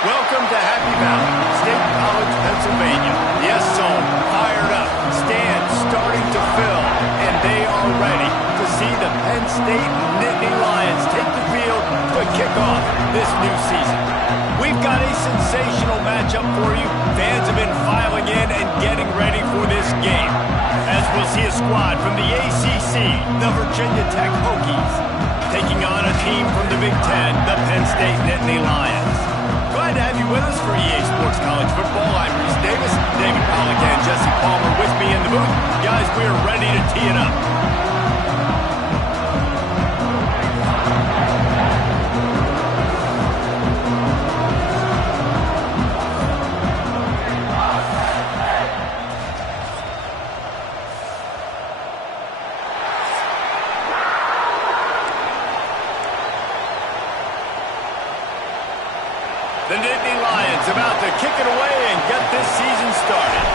Welcome to Happy Valley, State College, Pennsylvania. Yes, so fired up, stands starting to fill, and they are ready to see the Penn State Nittany Lions take the field to kick off this new season. We've got a sensational matchup for you. Fans have been filing in and getting ready for this game, as we'll see a squad from the ACC, the Virginia Tech Hokies, taking on a team from the Big Ten, the Penn State Nittany Lions. Glad to have you with us for EA Sports College Football. I'm Reese Davis, David Pollack and Jesse Palmer with me in the booth. Guys, we are ready to tee it up. The Nittany Lions about to kick it away and get this season started.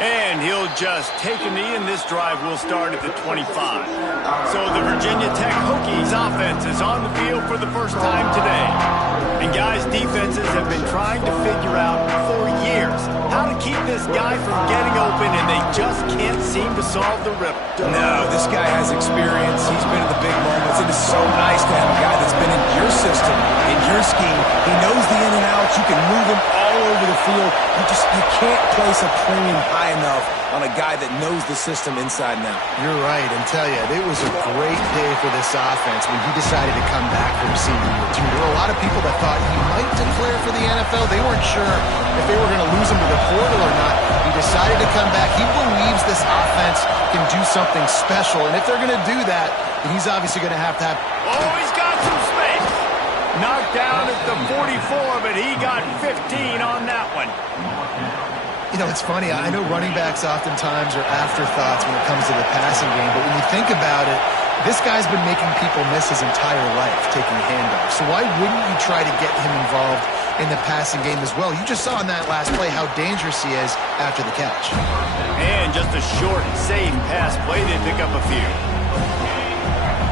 And he'll just take a knee, and this drive will start at the 25. So the Virginia Tech Hokies offense is on the field for the first time today. And guys, defenses have been trying to figure out for years how to keep this guy from getting open, and they just can't seem to solve the riddle. No, this guy has experience. He's been in the big moments. It is so nice to have a guy that's been in your system, in your scheme. He knows the in and outs. You can move him all over the field. You can't place a premium high enough on a guy that knows the system inside and out. You're right, and tell you, it was a great day for this offense when he decided to come back for his senior year, too. There were a lot of people that thought he might declare for the NFL. They weren't sure if they were going to lose him to the portal or not. He decided to come back. He believes this offense can do something special, and if they're going to do that, then he's obviously going to have. Oh, he's got some space. Knocked down at the 44, but he got 15 on that one. You know, it's funny. I know running backs oftentimes are afterthoughts when it comes to the passing game, but when you think about it, this guy's been making people miss his entire life taking handoffs. So why wouldn't you try to get him involved in the passing game as well? You just saw in that last play how dangerous he is after the catch. And just a short, safe pass play. They pick up a few.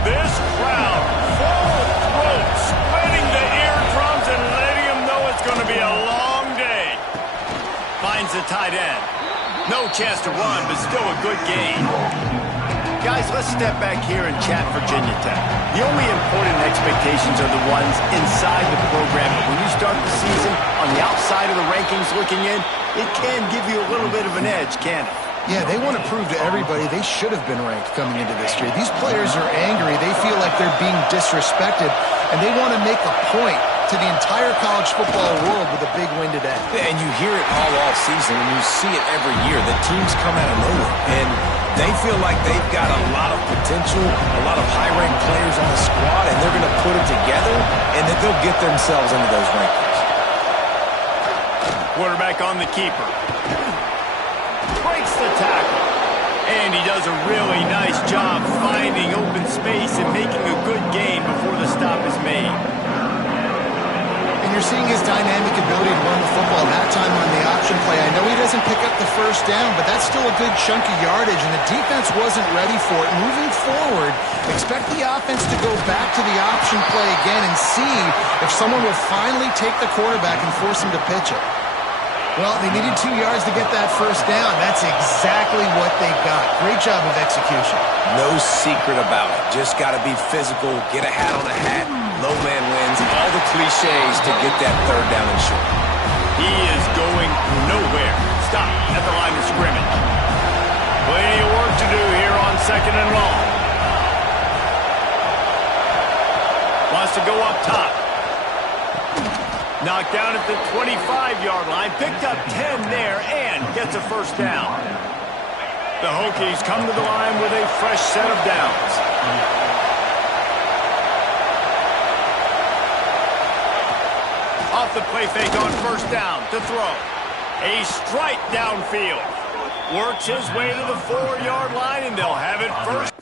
This crowd full throat, splitting the eardrums and letting them know it's going to be a long day. Finds the tight end. No chance to run, but still a good gain. Guys, let's step back here and chat Virginia Tech. The only important expectations are the ones inside the program. But when you start the season on the outside of the rankings looking in, it can give you a little bit of an edge, can't it? Yeah, they want to prove to everybody they should have been ranked coming into this year. These players are angry. They feel like they're being disrespected, and they want to make a point to the entire college football world with a big win today. And you hear it all off season, and you see it every year. The teams come out of nowhere, and they feel like they've got a lot of potential, a lot of high-ranked players on the squad, and they're going to put it together, and then they'll get themselves into those rankings. Quarterback on the keeper. Breaks the tackle. And he does a really nice job finding open space and making a good gain before the stop is made. And you're seeing his dynamic ability to run the football that time on the option play. I know he doesn't pick up the first down, but that's still a good chunk of yardage, and the defense wasn't ready for it. Moving forward, expect the offense to go back to the option play again and see if someone will finally take the quarterback and force him to pitch it. Well, they needed 2 yards to get that first down. That's exactly what they got. Great job of execution. No secret about it. Just got to be physical, get a hat on a hat, low man wins, all the cliches to get that third down and short. He is going nowhere. Stop at the line of scrimmage. Plenty of work to do here on second and long. Wants to go up top. Knocked down at the 25-yard line. Picked up 10 there and gets a first down. The Hokies come to the line with a fresh set of downs. Off the play fake on first down to throw. A strike downfield. Works his way to the 4-yard line, and they'll have it first.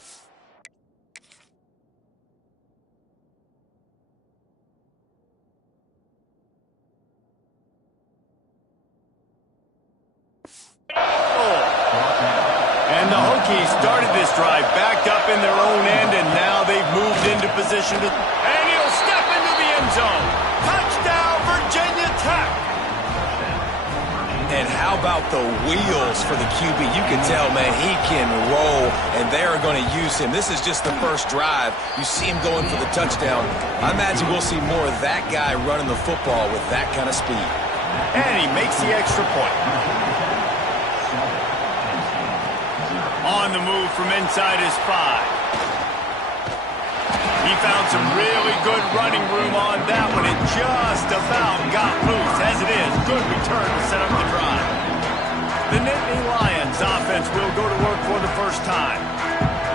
And the Yankees started this drive backed up in their own end, and now they've moved into position to... And he'll step into the end zone. Touchdown, Virginia Tech. And how about the wheels for the QB? You can tell, man, he can roll, and they're going to use him. This is just the first drive. You see him going for the touchdown. I imagine we'll see more of that guy running the football with that kind of speed. And he makes the extra point. On the move from inside his 5. He found some really good running room on that one. It just about got loose. As it is, good return to set up the drive. The Nittany Lions offense will go to work for the first time.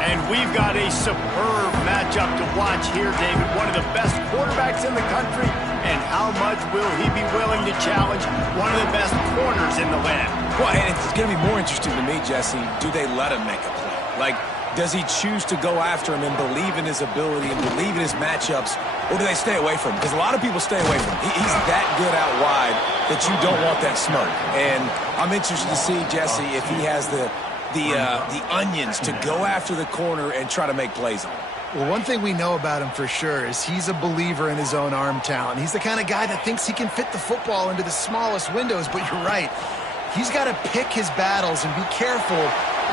And we've got a superb matchup to watch here, David. One of the best quarterbacks in the country. And how much will he be willing to challenge one of the best corners in the land? Well, and it's going to be more interesting to me, Jesse, do they let him make a play? Like, does he choose to go after him and believe in his ability and believe in his matchups, or do they stay away from him? Because a lot of people stay away from him. He's that good out wide that you don't want that smoke. And I'm interested to see, Jesse, if he has the onions to go after the corner and try to make plays on him. Well, one thing we know about him for sure is he's a believer in his own arm talent. He's the kind of guy that thinks he can fit the football into the smallest windows, but you're right. He's got to pick his battles and be careful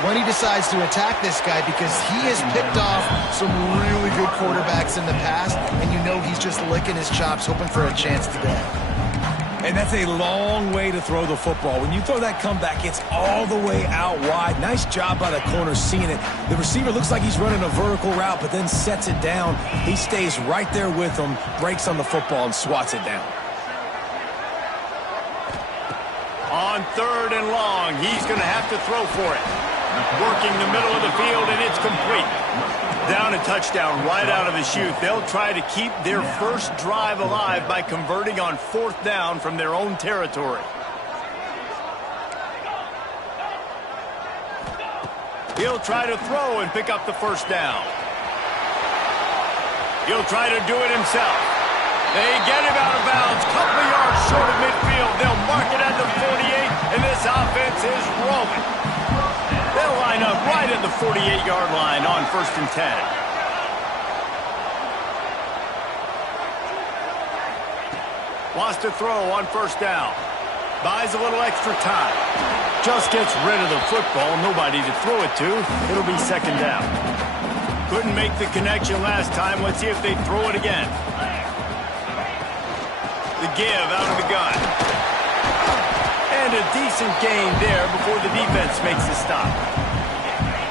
when he decides to attack this guy, because he has picked off some really good quarterbacks in the past, and you know he's just licking his chops, hoping for a chance today. And that's a long way to throw the football. When you throw that comeback, it's all the way out wide. Nice job by the corner seeing it. The receiver looks like he's running a vertical route, but then sets it down. He stays right there with him, breaks on the football, and swats it down. On 3rd and long, he's going to have to throw for it. Working the middle of the field, and it's complete. Down a touchdown right out of the chute. They'll try to keep their first drive alive by converting on 4th down from their own territory. He'll try to throw and pick up the first down. He'll try to do it himself. They get him out of bounds. Couple of yards short of midfield. They'll mark it at the 48, and this offense is rolling. They'll line up right at the 48-yard line on 1st and 10. Wants to throw on 1st down. Buys a little extra time. Just gets rid of the football. Nobody to throw it to. It'll be 2nd down. Couldn't make the connection last time. Let's see if they throw it again. The give out of the gun. And a decent gain there before the defense makes the stop.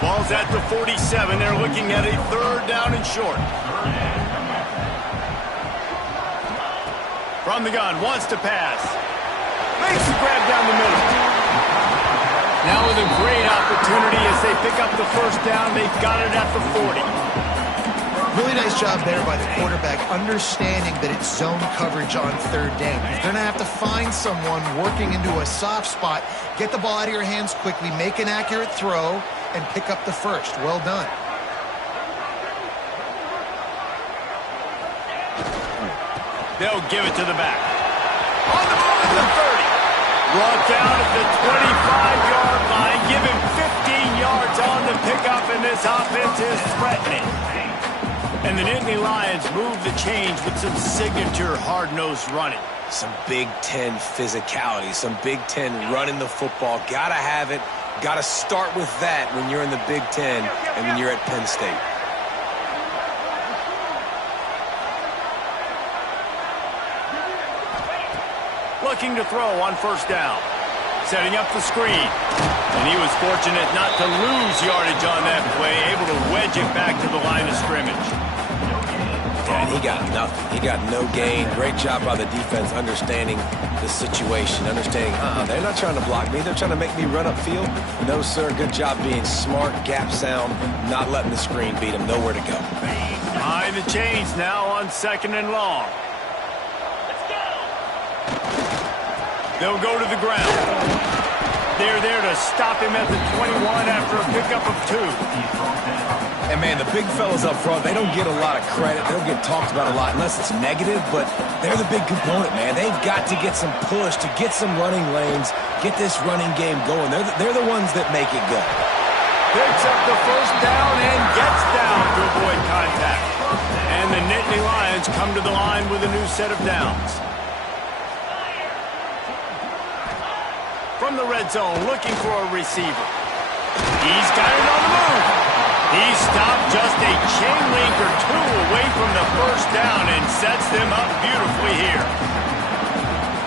Ball's at the 47. They're looking at a 3rd down and short. From the gun, wants to pass. Makes the grab down the middle. Now with a great opportunity as they pick up the 1st down. They've got it at the 40. Really nice job there by the quarterback, understanding that it's zone coverage on 3rd down. You're going to have to find someone working into a soft spot, get the ball out of your hands quickly, make an accurate throw, and pick up the 1st. Well done. They'll give it to the back. On the move at the 30. Brought down at the 25-yard line. Give him 15 yards on the pickup, and this offense is threatening. And the Nittany Lions move the change with some signature hard-nosed running. Some Big Ten physicality, some Big Ten running the football. Gotta have it. Gotta start with that when you're in the Big Ten and when you're at Penn State. Looking to throw on 1st down. Setting up the screen. And he was fortunate not to lose yardage on that play, able to wedge it back to the line of scrimmage. And he got nothing. He got no gain. Great job by the defense understanding the situation, understanding, they're not trying to block me. They're trying to make me run upfield. No, sir. Good job being smart, gap sound, not letting the screen beat him. Nowhere to go. Behind the chains now on 2nd and long. They'll go to the ground. They're there to stop him at the 21 after a pickup of 2. And, man, the big fellas up front, they don't get a lot of credit. They don't get talked about a lot unless it's negative, but they're the big component, man. They've got to get some push, to get some running lanes, get this running game going. They're the ones that make it go. Picks up the first down and gets down to avoid contact. And the Nittany Lions come to the line with a new set of downs. From the red zone, looking for a receiver. He's got it on the move. He stopped just a chain link or two away from the first down and sets them up beautifully here.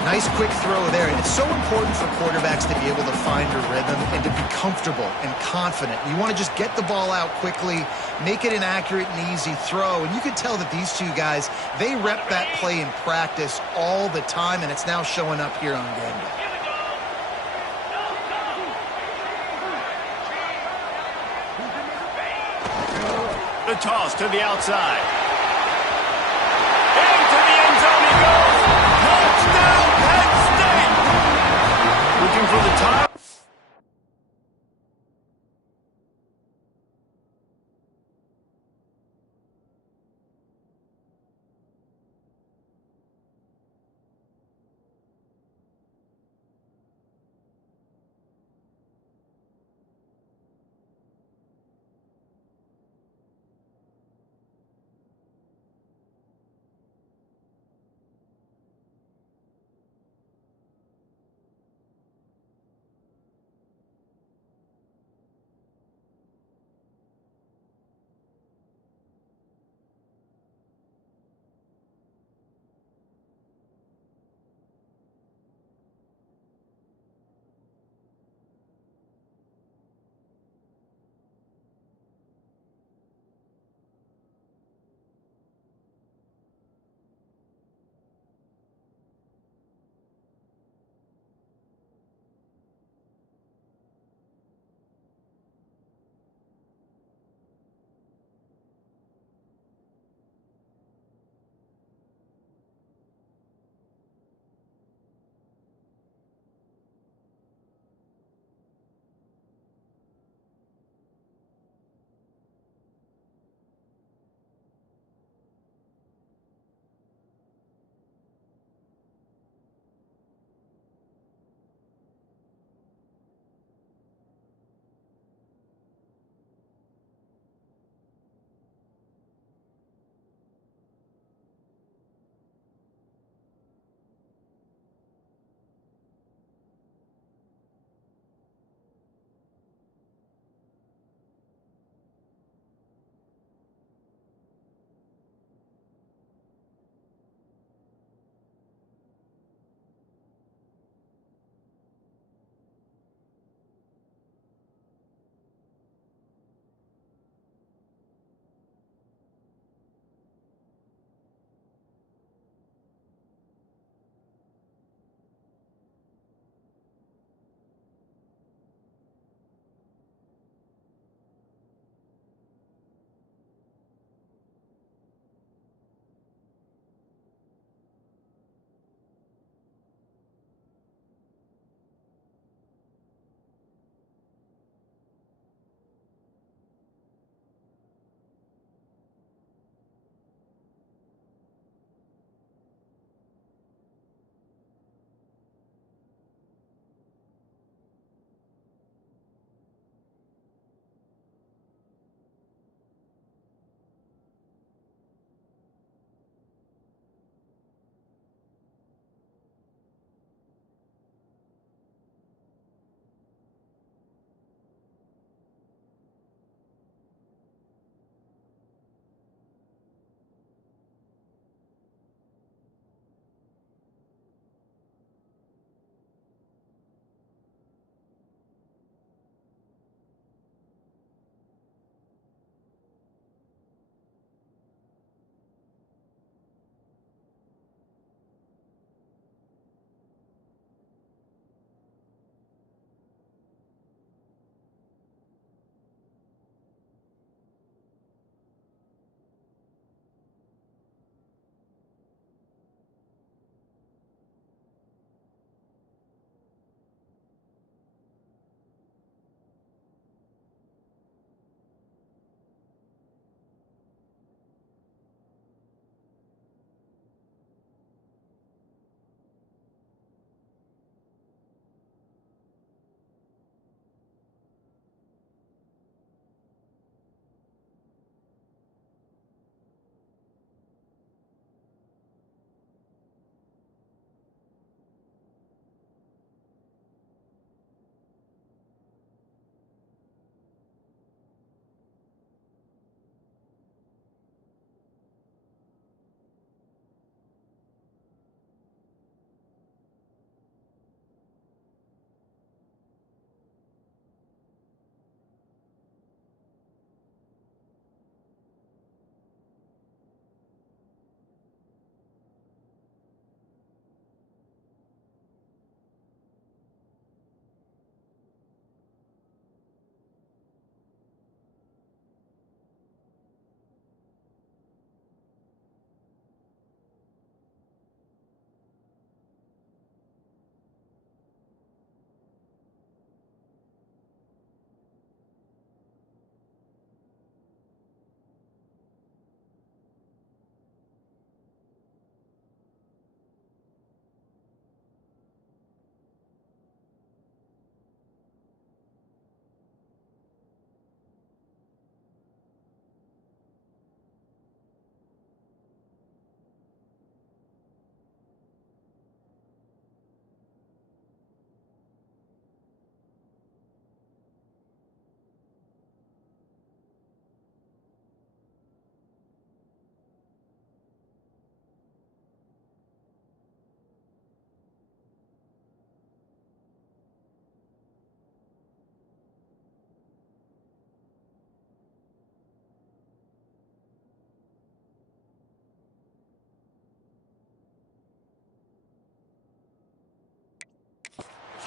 Nice quick throw there, and it's so important for quarterbacks to be able to find a rhythm and to be comfortable and confident. You want to just get the ball out quickly, make it an accurate and easy throw, and you can tell that these two guys, they rep that play in practice all the time, and it's now showing up here on game day. The toss to the outside. Into the end zone he goes. Touchdown, Penn State! Looking for the top.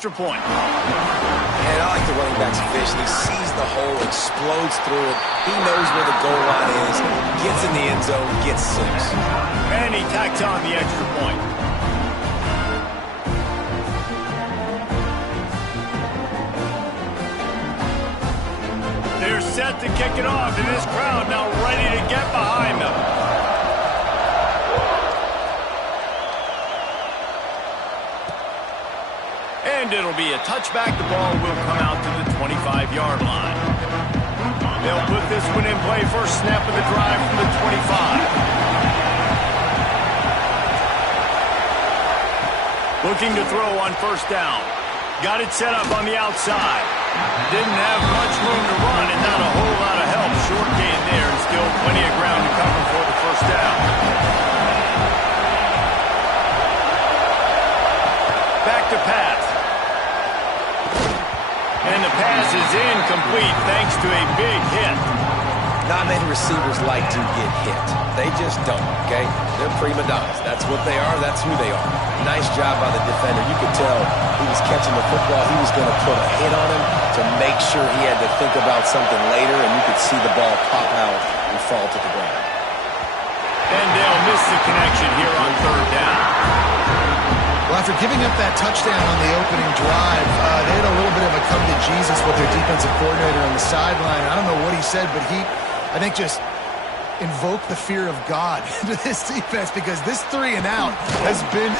extra point. And I like the running back's vision. He sees the hole, explodes through it. He knows where the goal line is, gets in the end zone, gets 6. And he tacks on the extra point. They're set to kick it off, and this crowd now ready to get behind them. And it'll be a touchback. The ball will come out to the 25-yard line. They'll put this one in play. First snap of the drive from the 25. Looking to throw on first down. Got it set up on the outside. Didn't have much room to run and not a whole lot of help. Short gain there and still plenty of ground to cover for the first down. Back to pass. And the pass is incomplete thanks to a big hit. Not many receivers like to get hit. They just don't, okay? They're prima donnas. That's what they are. That's who they are. Nice job by the defender. You could tell he was catching the football. He was going to put a hit on him to make sure he had to think about something later, and you could see the ball pop out and fall to the ground. And they'll miss the connection here on third down. Well, after giving up that touchdown on the opening drive, they had a little bit of a come to Jesus with their defensive coordinator on the sideline. I don't know what he said, but he, I think, just invoked the fear of God into this defense because this 3 and out has been...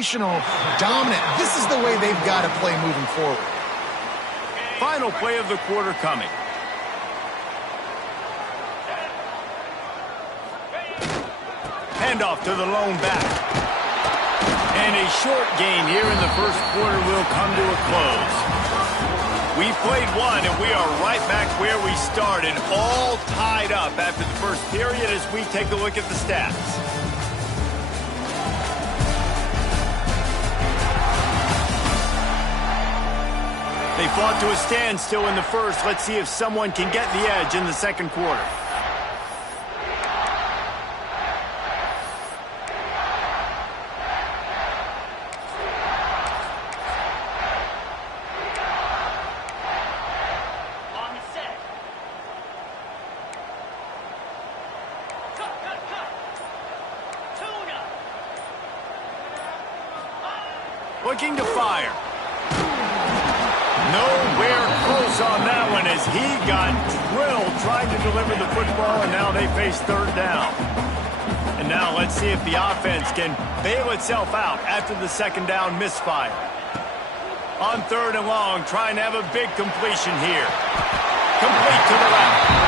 sensational, dominant. This is the way they've got to play moving forward. Final play of the quarter coming. Handoff to the lone back. And a short gain here in the first quarter will come to a close. We played one, and we are right back where we started, all tied up after the first period as we take a look at the stats. They fought to a standstill in the first. Let's see if someone can get the edge in the second quarter. Looking to fire. Nowhere close on that one as he got drilled trying to deliver the football, and now they face third down. And now let's see if the offense can bail itself out after the second down misfire. On third and long, trying to have a big completion here. Complete to the left.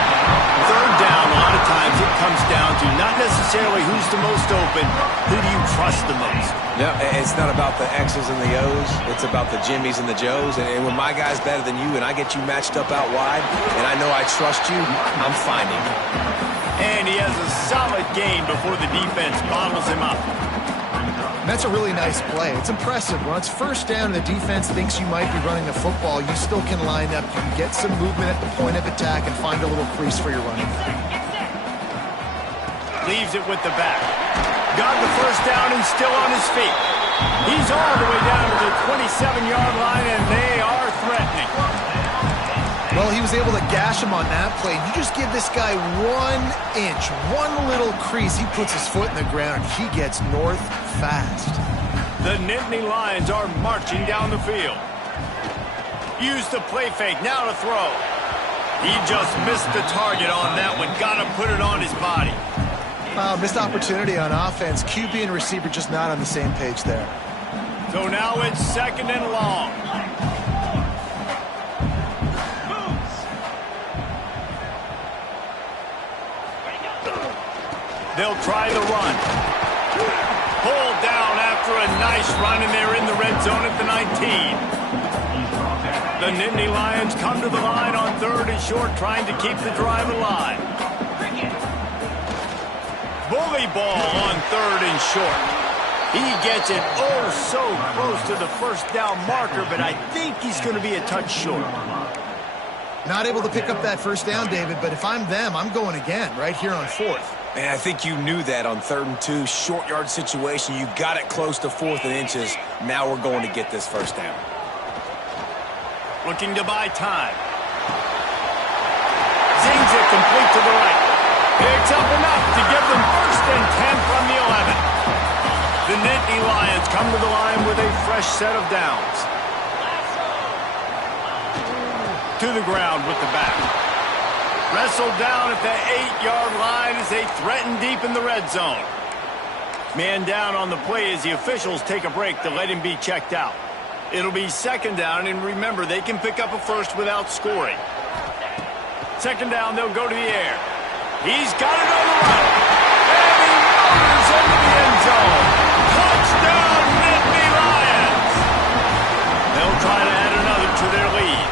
Third down, a lot of times it comes down to not necessarily who's the most open, who do you trust the most? No, it's not about the X's and the O's. It's about the Jimmies and the Joes. And when my guy's better than you and I get you matched up out wide and I know I trust you, I'm finding you. And he has a solid gain before the defense bottles him up. That's a really nice play. It's impressive. When it's first down and the defense thinks you might be running the football, you still can line up. You can get some movement at the point of attack and find a little crease for your running. Leaves it with the back. Got the first down and still on his feet. He's all the way down to the 27-yard line, and they are threatening. Well, he was able to gash him on that play. You just give this guy 1 inch, one little crease. He puts his foot in the ground. He gets north fast. The Nittany Lions are marching down the field. Use the play fake. Now to throw. He just missed the target on that one. Got to put it on his body. Missed opportunity on offense. QB and receiver just not on the same page there. So now it's second and long. They'll try the run. Pulled down after a nice run, and they're in the red zone at the 19. The Nittany Lions come to the line on third and short, trying to keep the drive alive. Bully ball on third and short. He gets it oh so close to the first down marker, but I think he's going to be a touch short. Not able to pick up that first down, David, but if I'm them, I'm going again right here on fourth. Man, I think you knew that on 3rd and 2, short yard situation. You got it close to 4th and inches. Now we're going to get this first down. Looking to buy time. Zings it complete to the right. Picks up enough to give them first and 10 from the 11. The Nittany Lions come to the line with a fresh set of downs. To the ground with the back. Wrestled down at the 8-yard line as they threaten deep in the red zone. Man down on the play as the officials take a break to let him be checked out. It'll be second down, and remember, they can pick up a first without scoring. Second down, they'll go to the air. He's got it on the run. And he motors into the end zone. Touchdown, Nittany Lions. They'll try to add another to their lead.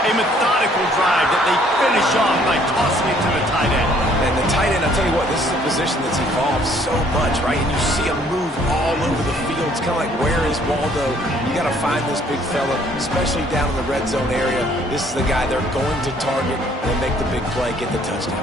A methodical drive that they finish off by tossing it to the tight end. And the tight end, I'll tell you what, this is a position that's evolved so much, right? And you see him move all over the field. It's kind of like, where is Waldo? You got to find this big fella, especially down in the red zone area. This is the guy they're going to target and make the big play, get the touchdown.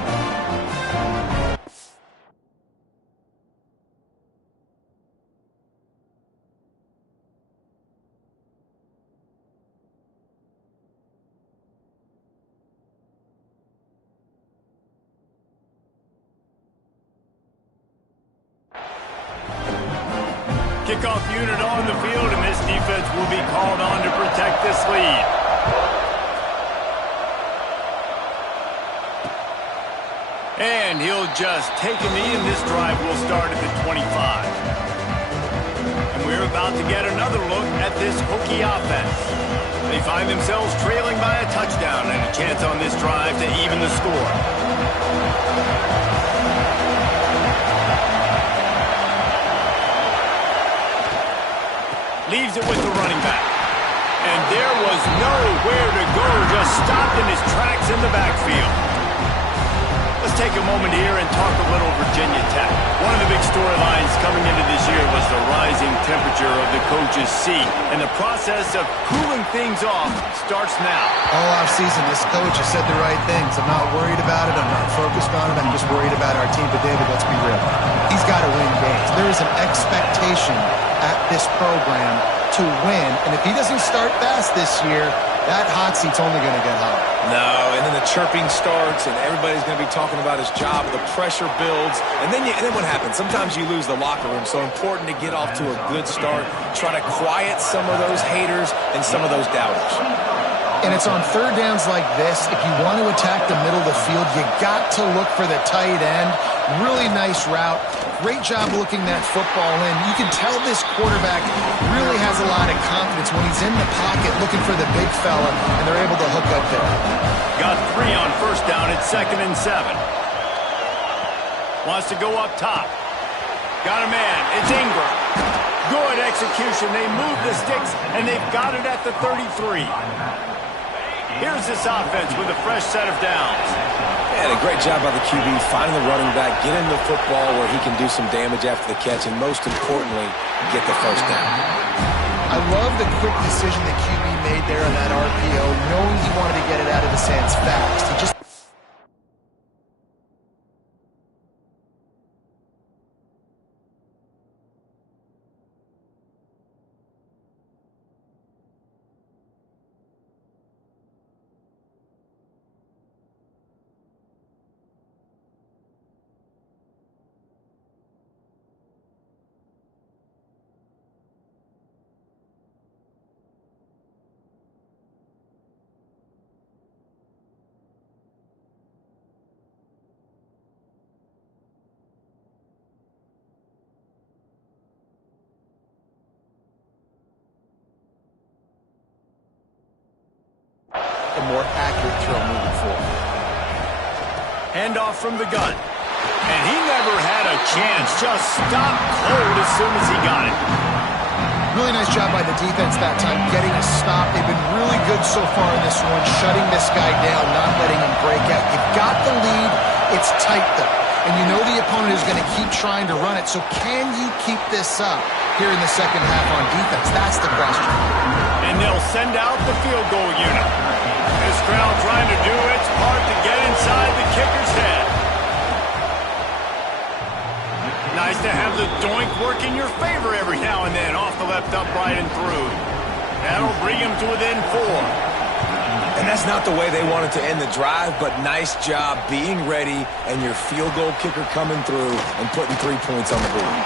Kickoff unit on the field, and this defense will be called on to protect this lead. And he'll just take a knee, and this drive will start at the 25. And we're about to get another look at this Hokie offense. They find themselves trailing by a touchdown and a chance on this drive to even the score. Leaves it with the running back. And there was nowhere to go, just stopped in his tracks in the backfield. Let's take a moment here and talk a little Virginia Tech. One of the big storylines coming into this year was the rising temperature of the coach's seat. And the process of cooling things off starts now. All offseason, this coach has said the right things. I'm not worried about it. I'm not focused on it. I'm just worried about our team. But, David, let's be real. He's got to win games. There is an expectation at this program to win. And if he doesn't start fast this year, that hot seat's only going to get hot. No, and then the chirping starts, and everybody's going to be talking about his job. The pressure builds, and then what happens? Sometimes you lose the locker room, so important to get off to a good start. Try to quiet some of those haters and some of those doubters. And it's on third downs like this. If you want to attack the middle of the field, you got to look for the tight end. Really nice route. Great job looking that football in. You can tell this quarterback really has a lot of confidence when he's in the pocket looking for the big fella, and they're able to hook up there. Got 3 on first down at 2nd and 7. Wants to go up top. Got a man. It's Ingram. Good execution. They move the sticks, and they've got it at the 33. Here's this offense with a fresh set of downs. And a great job by the QB, finding the running back, get him the football where he can do some damage after the catch, and most importantly, get the first down. I love the quick decision the QB made there on that RPO, knowing he wanted to get it out of his hands fast. He just a more accurate throw moving forward. Handoff from the gun. And he never had a chance. Just stopped cold as soon as he got it. Really nice job by the defense that time, getting a stop. They've been really good so far in this one, shutting this guy down, not letting him break out. You've got the lead. It's tight, though. And you know the opponent is going to keep trying to run it. So can you keep this up here in the second half on defense? That's the question. And they'll send out the field goal unit. This crowd trying to do its part to get inside the kicker's head. Nice to have the doink work in your favor every now and then, off the left upright and through. That'll bring him to within 4. And that's not the way they wanted to end the drive, but nice job being ready and your field goal kicker coming through and putting 3 points on the board.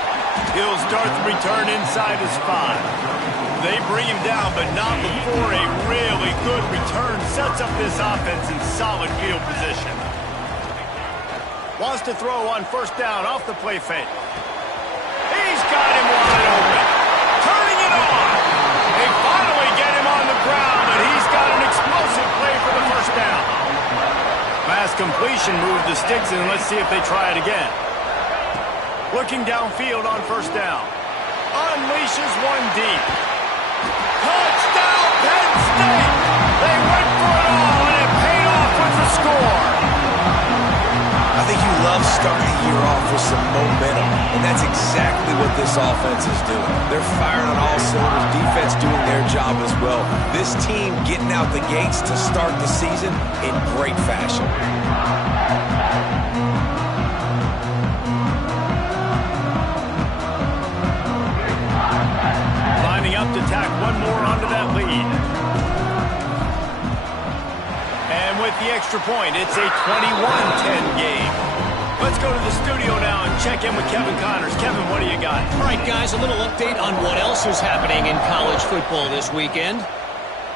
He'll start the return inside his 5. They bring him down, but not before a really good return sets up this offense in solid field position. Wants to throw on first down off the play fake. He's got him wide open. Turning it on. They finally get him on the ground, and he's got an explosive play for the first down. Pass completion moved the sticks, and let's see if they try it again. Looking downfield on first down. Unleashes one deep. Touchdown, Penn State! They went for it all, and it paid off with the score. I think you love starting the year off with some momentum, and that's exactly what this offense is doing. They're firing on all cylinders, defense doing their job as well. This team getting out the gates to start the season in great fashion. Lining up to tack one more onto that lead. And with the extra point, it's a 21-10 game. Let's go to the studio now and check in with Kevin Connors. Kevin, what do you got? All right, guys, a little update on what else is happening in college football this weekend.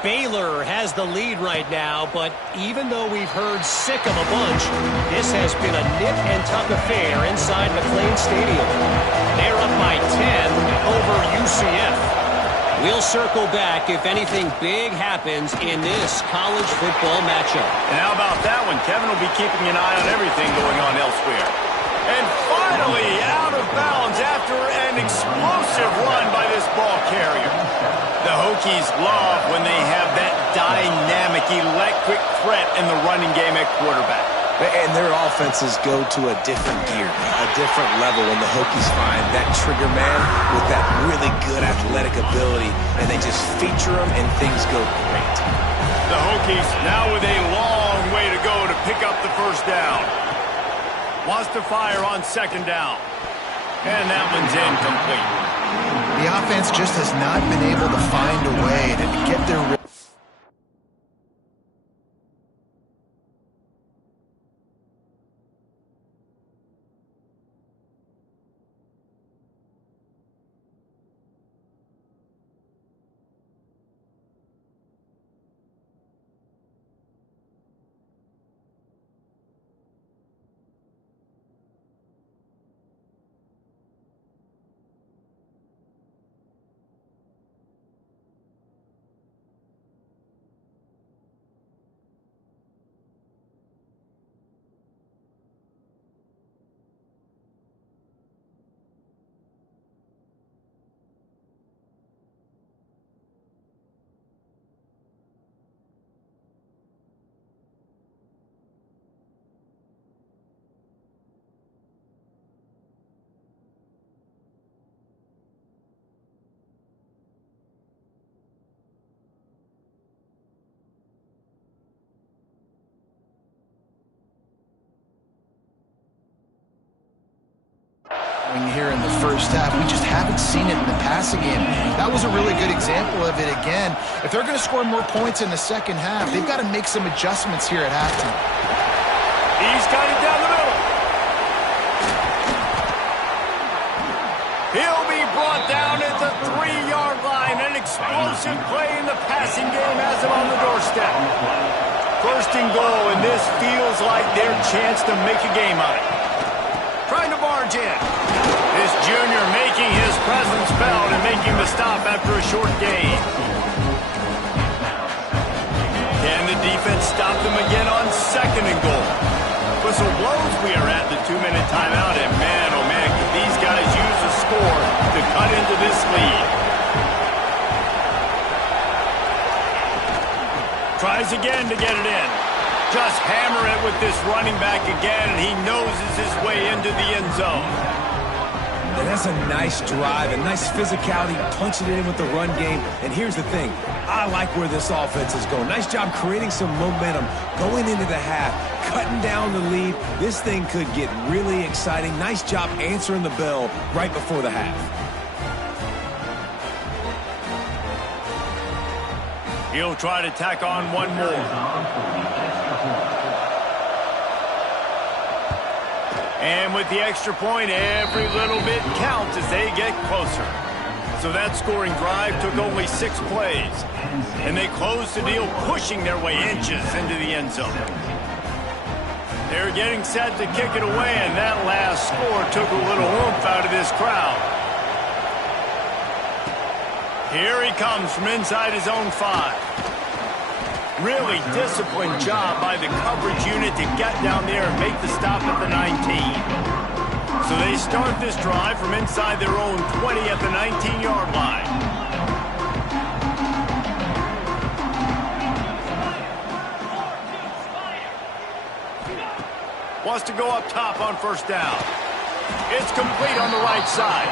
Baylor has the lead right now, but even though we've heard sick of a bunch, this has been a nip and tuck affair inside McLean Stadium. They're up by 10 over UCF. We'll circle back if anything big happens in this college football matchup. And how about that one? Kevin will be keeping an eye on everything going on elsewhere. And finally out of bounds after an explosive run by this ball carrier. The Hokies love when they have that dynamic, electric threat in the running game at quarterback. And their offenses go to a different gear, a different level when the Hokies find that trigger man with that really good athletic ability, and they just feature them and things go great. The Hokies now with a long way to go to pick up the first down. Wants to fire on second down. And that one's incomplete. The offense just has not been able to find a way to get their... here in the first half. We just haven't seen it in the passing game. That was a really good example of it again. If they're going to score more points in the second half, they've got to make some adjustments here at halftime. He's got it down the middle. He'll be brought down at the 3-yard line. An explosive play in the passing game has him on the doorstep. First and goal, and this feels like their chance to make a game of it. Trying to barge in. This junior making his presence felt and making the stop after a short gain. Can the defense stop them again on second and goal? Whistle blows. We are at the 2-minute timeout, and man, oh man, can these guys use a score to cut into this lead. Tries again to get it in. Just hammer it with this running back again, and he noses his way into the end zone. And that's a nice drive, a nice physicality, punching it in with the run game. And here's the thing, I like where this offense is going. Nice job creating some momentum, going into the half, cutting down the lead. This thing could get really exciting. Nice job answering the bell right before the half. He'll try to tack on one more. And with the extra point, every little bit counts as they get closer. So that scoring drive took only 6 plays. And they closed the deal, pushing their way inches into the end zone. They're getting set to kick it away, and that last score took a little oomph out of this crowd. Here he comes from inside his own 5. Really disciplined job by the coverage unit to get down there and make the stop at the 19. So they start this drive from inside their own 20 at the 19-yard line. Wants to go up top on first down. It's complete on the right side.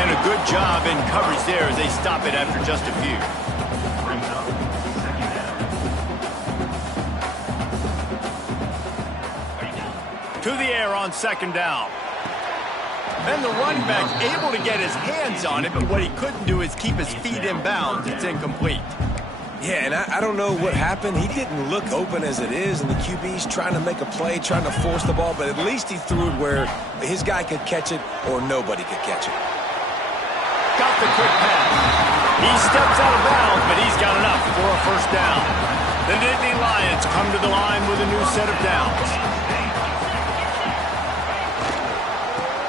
And a good job in coverage there as they stop it after just a few. To the air on second down. And the running back able to get his hands on it, but what he couldn't do is keep his feet in bounds. It's incomplete. Yeah, and I don't know what happened. He didn't look open as it is, and the QB's trying to make a play, trying to force the ball, but at least he threw it where his guy could catch it or nobody could catch it. Got the quick pass. He steps out of bounds, but he's got enough for a first down. The Nittany Lions come to the line with a new set of downs.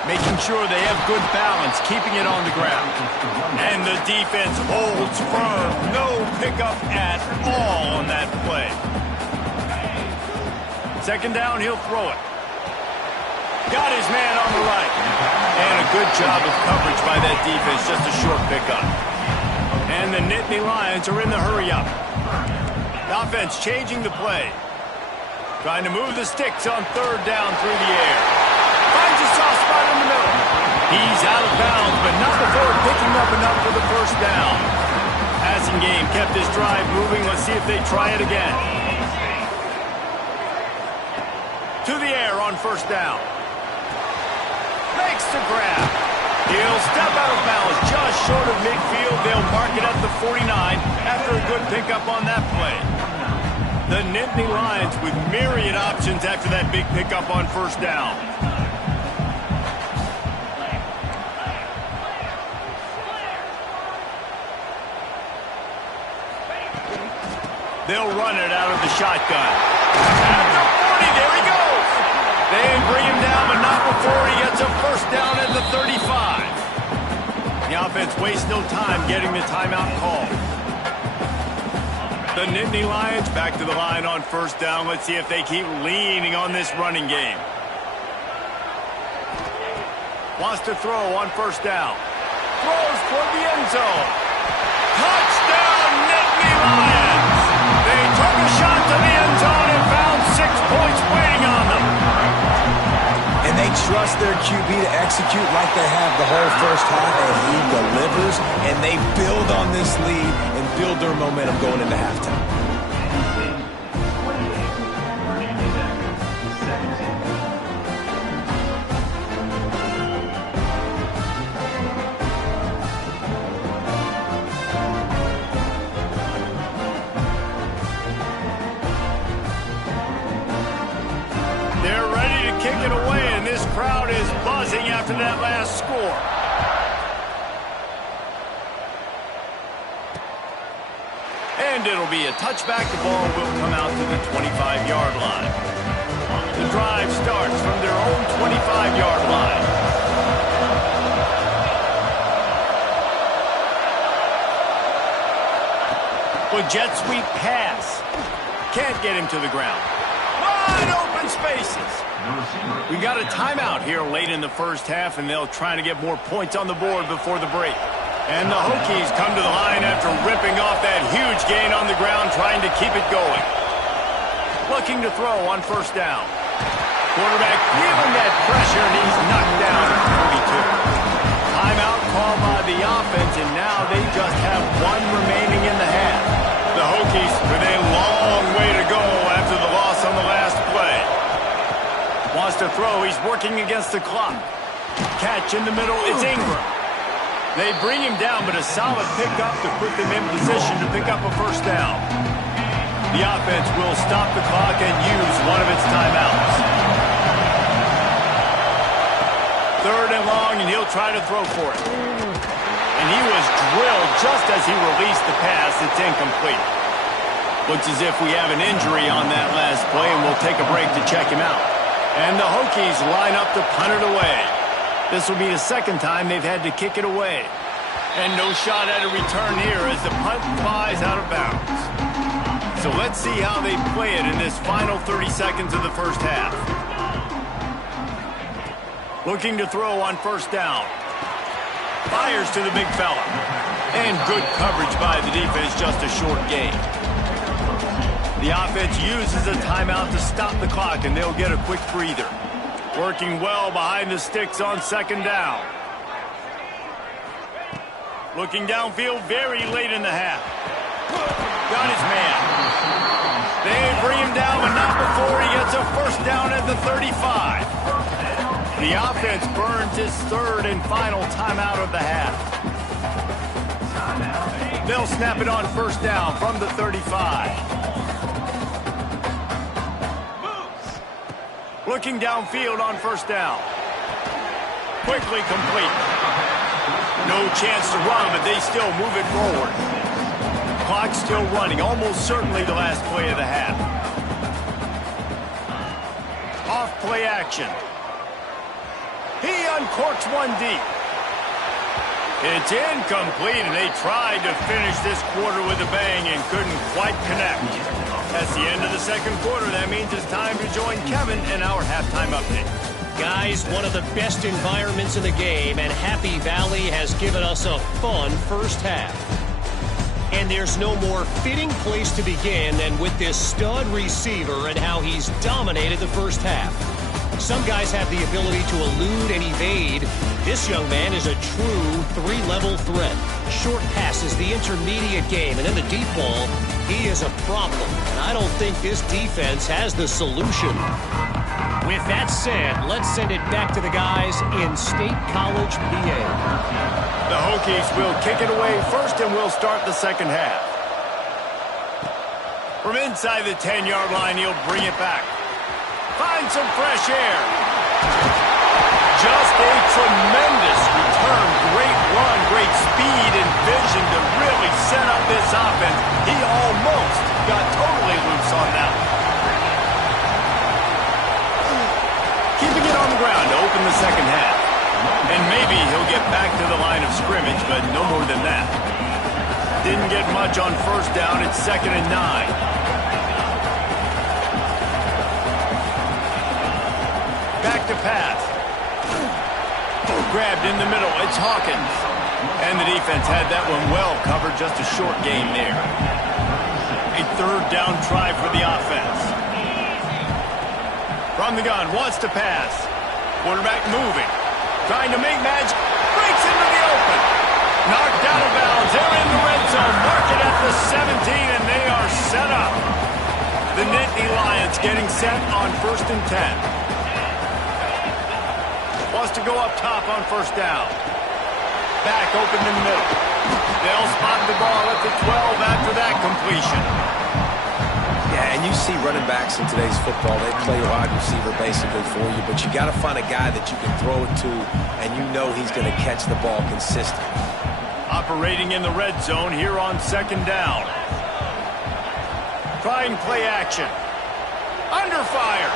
Making sure they have good balance, keeping it on the ground. And the defense holds firm. No pickup at all on that play. Second down, he'll throw it. Got his man on the right. And a good job of coverage by that defense, just a short pickup. And the Nittany Lions are in the hurry-up. The offense changing the play. Trying to move the sticks on third down through the air. Finds a soft spot in the middle. He's out of bounds, but not before picking up enough for the first down. Passing game kept his drive moving. Let's see if they try it again. To the air on first down. Makes the grab. He'll step out of bounds just short of midfield. They'll mark it at the 49 after a good pickup on that play. The Nittany Lions with myriad options after that big pickup on first down. They'll run it out of the shotgun. At the 40, there he goes. They bring him down, but not before he gets a first down at the 35. The offense wastes no time getting the timeout call. The Nittany Lions back to the line on first down. Let's see if they keep leaning on this running game. Wants to throw on first down. Throws toward the end zone. Touchdown, Nittany Lions! They took a shot to the end zone and found 6 points waiting on them. And they trust their QB to execute like they have the whole first half, and he delivers, and they build on this lead and build their momentum going into halftime. Kick it away, and this crowd is buzzing after that last score. And it'll be a touchback. The ball will come out to the 25-yard line. The drive starts from their own 25-yard line. Well, jet sweep pass. Can't get him to the ground. Wide open spaces. We got a timeout here late in the first half, and they'll try to get more points on the board before the break. And the Hokies come to the line after ripping off that huge gain on the ground, trying to keep it going. Looking to throw on first down. Quarterback feeling that pressure, and he's knocked down at 42. Timeout called by the offense, and now they just have one remaining in the half. The Hokies with a long way to go after the loss on the last play. Wants to throw. He's working against the clock. Catch in the middle. It's Ingram. They bring him down, but a solid pickup to put them in position to pick up a first down. The offense will stop the clock and use one of its timeouts. Third and long, and he'll try to throw for it. And he was drilled just as he released the pass. It's incomplete. Looks as if we have an injury on that last play, and we'll take a break to check him out. And the Hokies line up to punt it away. This will be the second time they've had to kick it away. And no shot at a return here as the punt flies out of bounds. So let's see how they play it in this final 30 seconds of the first half. Looking to throw on first down. Fires to the big fella. And good coverage by the defense, just a short gain. The offense uses a timeout to stop the clock, and they'll get a quick breather. Working well behind the sticks on second down. Looking downfield very late in the half. Got his man. They bring him down, but not before he gets a first down at the 35. The offense burns his third and final timeout of the half. They'll snap it on first down from the 35. Looking downfield on first down. Quickly complete. No chance to run, but they still move it forward. Clock still running, almost certainly the last play of the half. Off play action. He uncorks one deep. It's incomplete, and they tried to finish this quarter with a bang and couldn't quite connect. That's the end of the second quarter. That means it's time to join Kevin in our halftime update. Guys, one of the best environments in the game, and Happy Valley has given us a fun first half. And there's no more fitting place to begin than with this stud receiver and how he's dominated the first half. Some guys have the ability to elude and evade. This young man is a true three-level threat. Short passes, the intermediate game, and then the deep ball, he is a problem. And I don't think this defense has the solution. With that said, let's send it back to the guys in State College, PA. The Hokies will kick it away first, and we'll start the second half. From inside the 10-yard line, he'll bring it back. Find some fresh air. Just a tremendous return. Great run, great speed and vision to really set up this offense. He almost got totally loose on that one. Keeping it on the ground to open the second half. And maybe he'll get back to the line of scrimmage, but no more than that. Didn't get much on first down. It's 2nd and 9. Back to pass. Grabbed in the middle. It's Hawkins. And the defense had that one well covered. Just a short gain there. A third down try for the offense. From the gun. Wants to pass. Quarterback moving. Trying to make magic. Breaks into the open. Knocked out of bounds. They're in the red zone. Mark it at the 17, and they are set up. The Nittany Lions getting set on 1st and 10. Wants to go up top on first down. Back open in the middle. They'll spot the ball at the 12 after that completion. Yeah, and you see running backs in today's football, they play wide receiver basically for you, but you got to find a guy that you can throw it to, and you know he's going to catch the ball consistently. Operating in the red zone here on 2nd down. Trying play action. Under fire.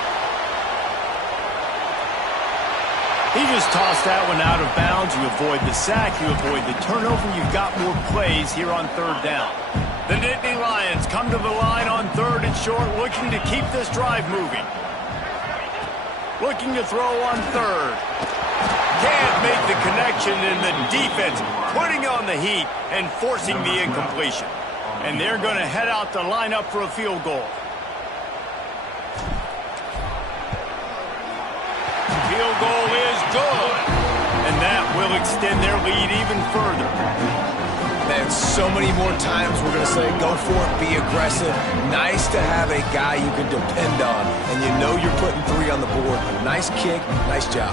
He just tossed that one out of bounds. You avoid the sack, you avoid the turnover. You've got more plays here on 3rd down. The Nittany Lions come to the line on 3rd and short, looking to keep this drive moving. Looking to throw on 3rd. Can't make the connection, and the defense putting on the heat and forcing the incompletion. And they're going to head out to line up for a field goal. Field goal is good. And that will extend their lead even further. Man, so many more times we're going to say, go for it, be aggressive. Nice to have a guy you can depend on, and you know you're putting 3 on the board. Nice kick, nice job.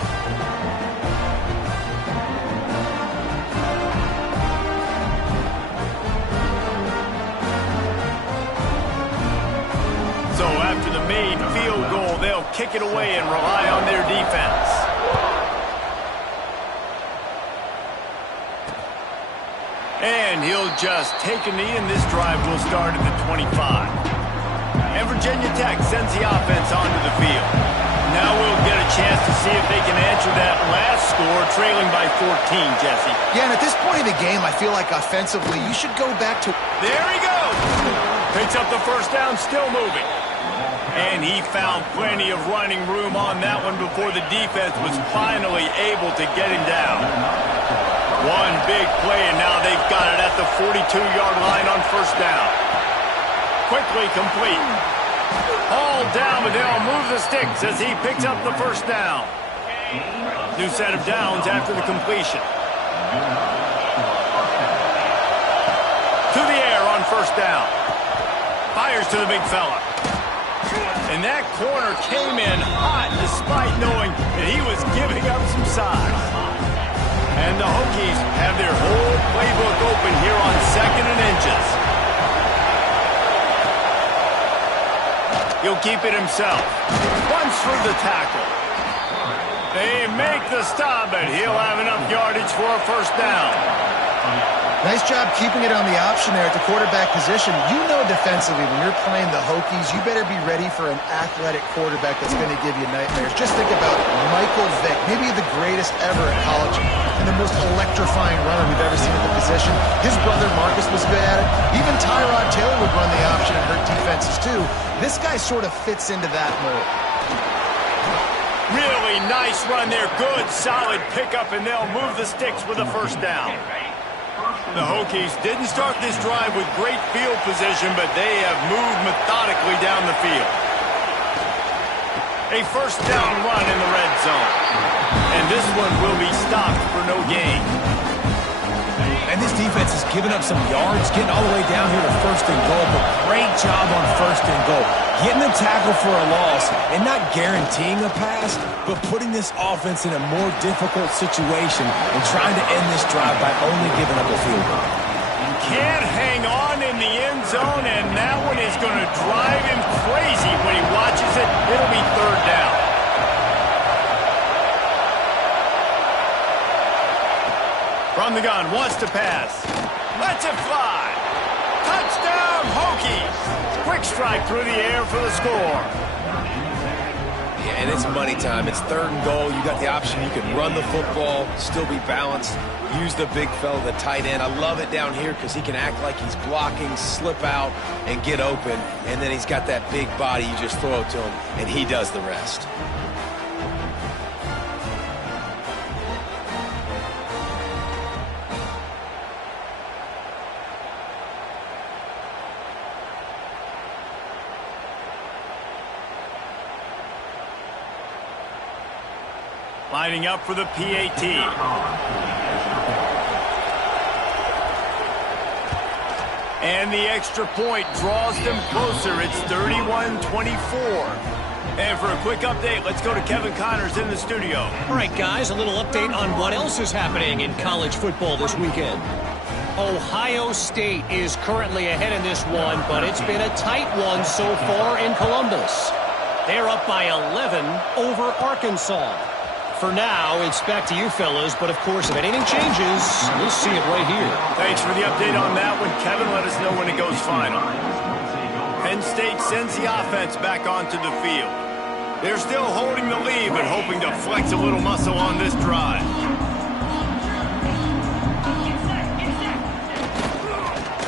So after the made field goal, they'll kick it away and rely on their defense. And he'll just take a knee, and this drive will start at the 25. And Virginia Tech sends the offense onto the field. Now we'll get a chance to see if they can answer that last score, trailing by 14, Jesse. Yeah, and at this point in the game, I feel like offensively, you should go back to... There he goes! Picks up the first down, still moving. And he found plenty of running room on that one before the defense was finally able to get him down. One big play, and now they've got it at the 42-yard line on first down. Quickly complete. All down, but they'll move the sticks as he picks up the first down. New set of downs after the completion. To the air on first down. Fires to the big fella. And that corner came in hot despite knowing that he was giving up some size. And the Hokies have their whole playbook open here on 2nd and inches. He'll keep it himself. Runs through the tackle. They make the stop, but he'll have enough yardage for a first down. Nice job keeping it on the option there at the quarterback position. You know defensively when you're playing the Hokies, you better be ready for an athletic quarterback that's going to give you nightmares. Just think about Michael Vick, maybe the greatest ever at college and the most electrifying runner we've ever seen at the position. His brother Marcus was good at it. Even Tyrod Taylor would run the option and hurt defenses too. This guy sort of fits into that mold. Really nice run there. Good, solid pickup, and they'll move the sticks with a first down. The Hokies didn't start this drive with great field position, but they have moved methodically down the field. A first down run in the red zone. And this one will be stopped for no gain. And this defense has given up some yards, getting all the way down here to first and goal, but great job on first and goal. Getting the tackle for a loss and not guaranteeing a pass, but putting this offense in a more difficult situation and trying to end this drive by only giving up a field goal. Can't hang on in the end zone, and that one is going to drive him crazy when he watches it. It'll be third down. From the gun, wants to pass. Lets it fly. Touchdown, Hokies. Quick strike through the air for the score. Yeah, and it's money time. It's third and goal. You got the option. You can run the football, still be balanced, use the big fella, the tight end. I love it down here because he can act like he's blocking, slip out, and get open. And then he's got that big body. You just throw it to him, and he does the rest. Lining up for the PAT. And the extra point draws them closer. It's 31-24. And for a quick update, let's go to Kevin Connors in the studio. All right, guys, a little update on what else is happening in college football this weekend. Ohio State is currently ahead in this one, but it's been a tight one so far in Columbus. They're up by 11 over Arkansas. For now, it's back to you fellas, but of course, if anything changes, we'll see it right here. Thanks for the update on that one, Kevin. Let us know when it goes final. Penn State sends the offense back onto the field. They're still holding the lead, but hoping to flex a little muscle on this drive.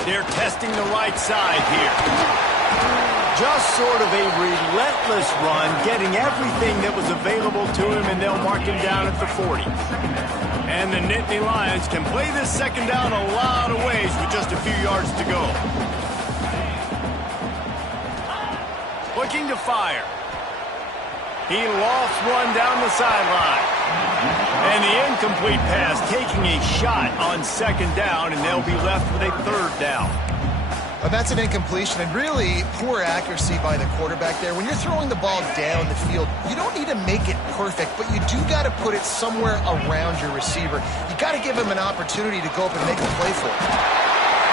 They're testing the right side here. Just sort of a relentless run, getting everything that was available to him, and they'll mark him down at the 40. And the Nittany Lions can play this second down a lot of ways with just a few yards to go. Looking to fire. He lofts one down the sideline. And the incomplete pass taking a shot on second down, and they'll be left with a third down. Well, that's an incompletion, and really poor accuracy by the quarterback there. When you're throwing the ball down the field, you don't need to make it perfect, but you do got to put it somewhere around your receiver. You got to give him an opportunity to go up and make a play for it.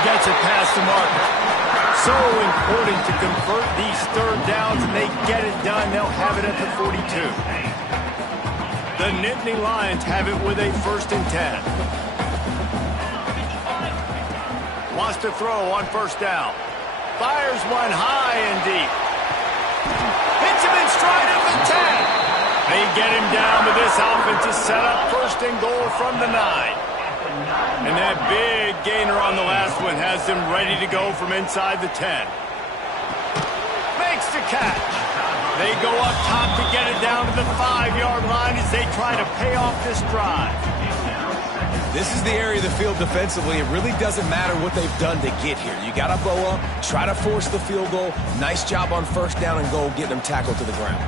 Gets it past the marker. So important to convert these third downs, and they get it done. They'll have it at the 42. The Nittany Lions have it with a 1st and 10. Wants to throw on first down. Fires one high and deep. Hits him in stride at the 10. They get him down, but this offense is set up 1st and goal from the 9. And that big gainer on the last one has them ready to go from inside the 10. Makes the catch. They go up top to get it down to the 5-yard line as they try to pay off this drive. This is the area of the field defensively. It really doesn't matter what they've done to get here. You got to bow up, try to force the field goal. Nice job on first down and goal, getting them tackled to the ground.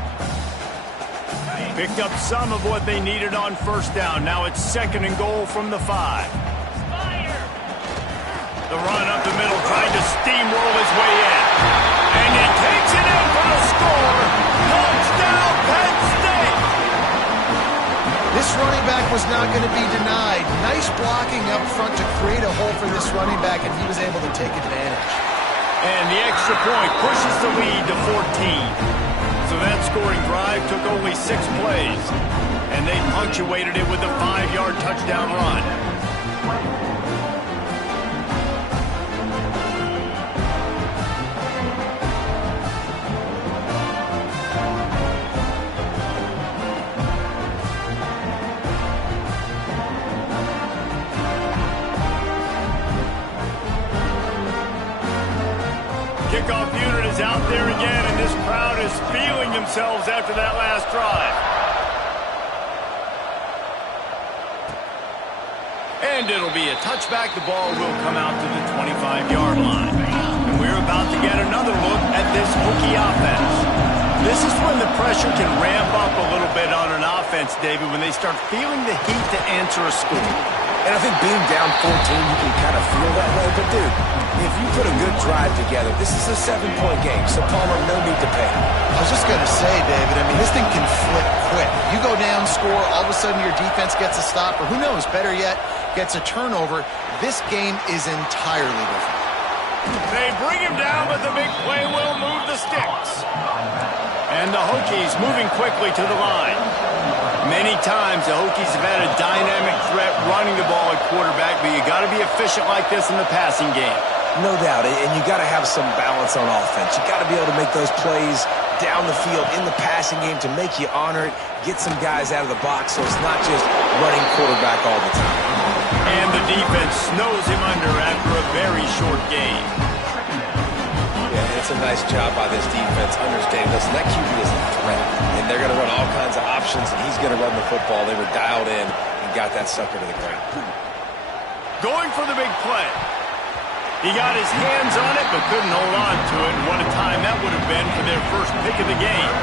Picked up some of what they needed on first down. Now it's 2nd and goal from the 5. The run up the middle, trying to steamroll his way in. And he takes it in for the score. Touchdown, Penn State! This running back was not going to be denied. Nice blocking up front to create a hole for this running back, and he was able to take advantage. And the extra point pushes the lead to 14. So that scoring drive took only 6 plays, and they punctuated it with a 5-yard touchdown run. Kickoff unit is out there again, and this crowd is feeling themselves after that last drive. And it'll be a touchback. The ball will come out to the 25-yard line. And we're about to get another look at this Hokie offense. This is when the pressure can ramp up a little bit on an offense, David, when they start feeling the heat to answer a score. And I think being down 14, you can kind of feel that way. But, dude, if you put a good drive together, this is a 7-point game, so Palmer, no need to panic. I was just going to say, David, I mean, this thing can flip quick. You go down, score, all of a sudden your defense gets a stop, or who knows, better yet, gets a turnover. This game is entirely different. They bring him down, but the big play will move the sticks. And the Hokies moving quickly to the line. Many times the Hokies have had a dynamic threat running the ball at quarterback, but you got to be efficient like this in the passing game. No doubt, and you got to have some balance on offense. You got to be able to make those plays down the field in the passing game to make you honor it, get some guys out of the box so it's not just running quarterback all the time. And the defense snows him under after a very short game. Yeah, it's a nice job by this defense understanding, listen, that QB is a threat, and they're going to run all kinds of options, and he's going to run the football. They were dialed in and got that sucker to the ground. Going for the big play. He got his hands on it, but couldn't hold on to it, and what a time that would have been for their first pick of the game.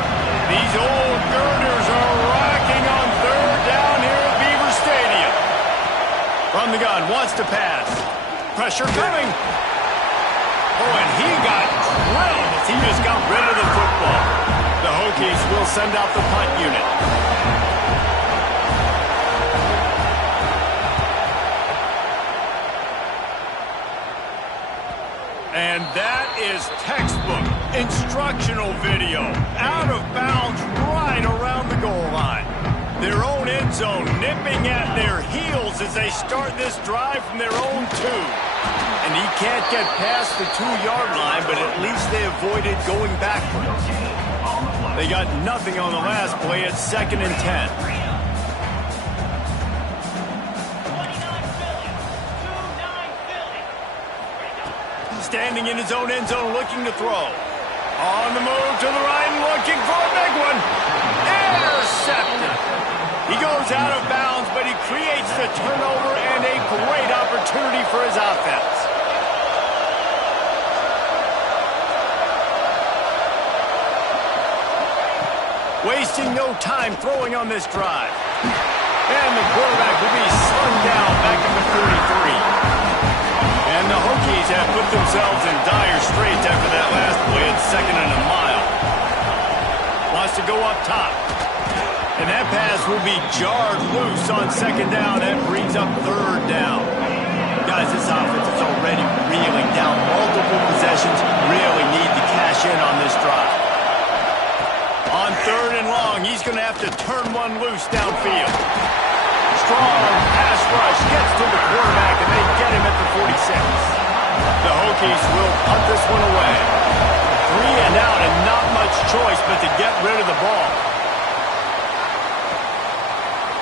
These old girders are rocking on 3rd down here at Beaver Stadium. From the gun, wants to pass. Pressure coming. Oh, and he got drilled as he just got rid of the football. The Hokies will send out the punt unit. And that is textbook instructional video. Out of bounds right around the goal line. Their own end zone nipping at their heels as they start this drive from their own 2. And he can't get past the 2-yard line, but at least they avoided going backwards. They got nothing on the last play at 2nd and 10. Standing in his own end zone, looking to throw. On the move to the right, looking for a big one. Intercepted. He goes out of bounds, but he creates the turnover and a great opportunity for his offense. Wasting no time throwing on this drive. And the quarterback will be slung down back at the 33. And the Hokies have put themselves in dire straits after that last play at 2nd and a mile. Wants to go up top. And that pass will be jarred loose on 2nd down. That brings up 3rd down. Guys, this offense is already reeling down. Multiple possessions, really need to cash in on this drive. On 3rd and long, he's going to have to turn one loose downfield. Strong pass rush gets to the quarterback, and they get him at the 46. The Hokies will punt this one away. 3 and out, and not much choice but to get rid of the ball.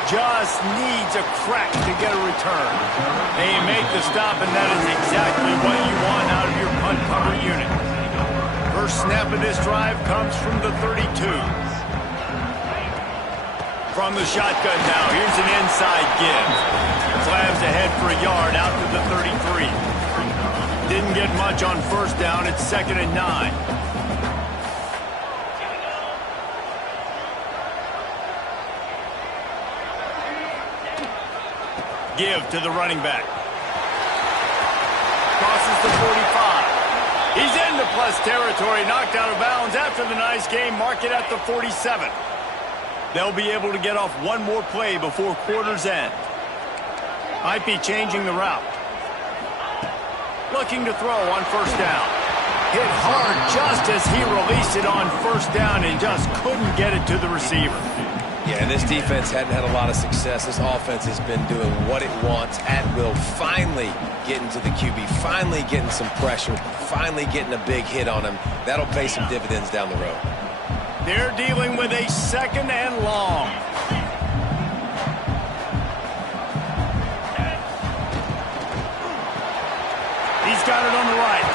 Just needs a crack to get a return. They make the stop, and that is exactly what you want out of your punt cover unit. First snap of this drive comes from the 32. From the shotgun now, here's an inside give. Slams ahead for a yard out to the 33. Didn't get much on 1st down. It's 2nd and 9. Give to the running back. Crosses the 45. He's into plus territory, knocked out of bounds after the nice game. Mark it at the 47. They'll be able to get off one more play before quarter's end. Might be changing the route. Looking to throw on 1st down. Hit hard just as he released it on first down and just couldn't get it to the receiver. Yeah, and this defense hadn't had a lot of success. This offense has been doing what it wants at will. Finally getting to the QB, finally getting some pressure, finally getting a big hit on him. That'll pay some dividends down the road. They're dealing with a second and long. He's got it on the right.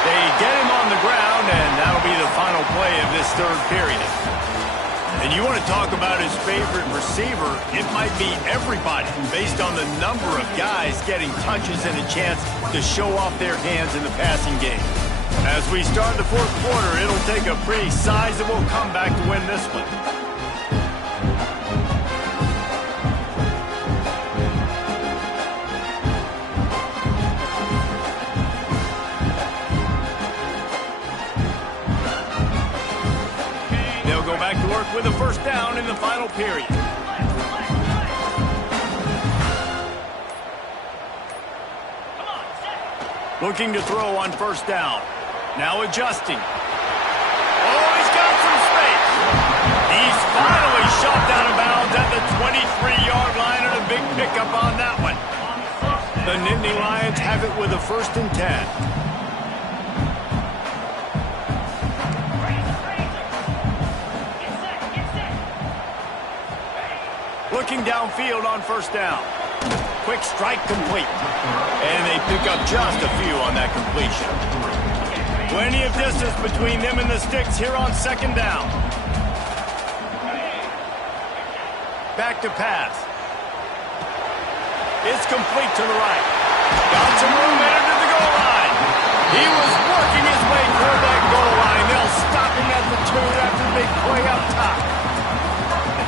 They get him on the ground, and that'll be the final play of this third period. And you want to talk about his favorite receiver, it might be everybody based on the number of guys getting touches and a chance to show off their hands in the passing game. As we start the fourth quarter, it'll take a pretty sizable comeback to win this one. Back to work with a first down in the final period. Looking to throw on first down. Now adjusting. Oh, he's got some space. He's finally shoved out of bounds at the 23-yard line, and a big pickup on that one. The Nittany Lions have it with a 1st and 10. Looking downfield on first down. Quick strike complete. And they pick up just a few on that completion. Plenty of distance between them and the sticks here on second down. Back to pass. It's complete to the right. Got some room headed to the goal line. He was working his way toward that goal line. They'll stop him at the 2 after the big play up top.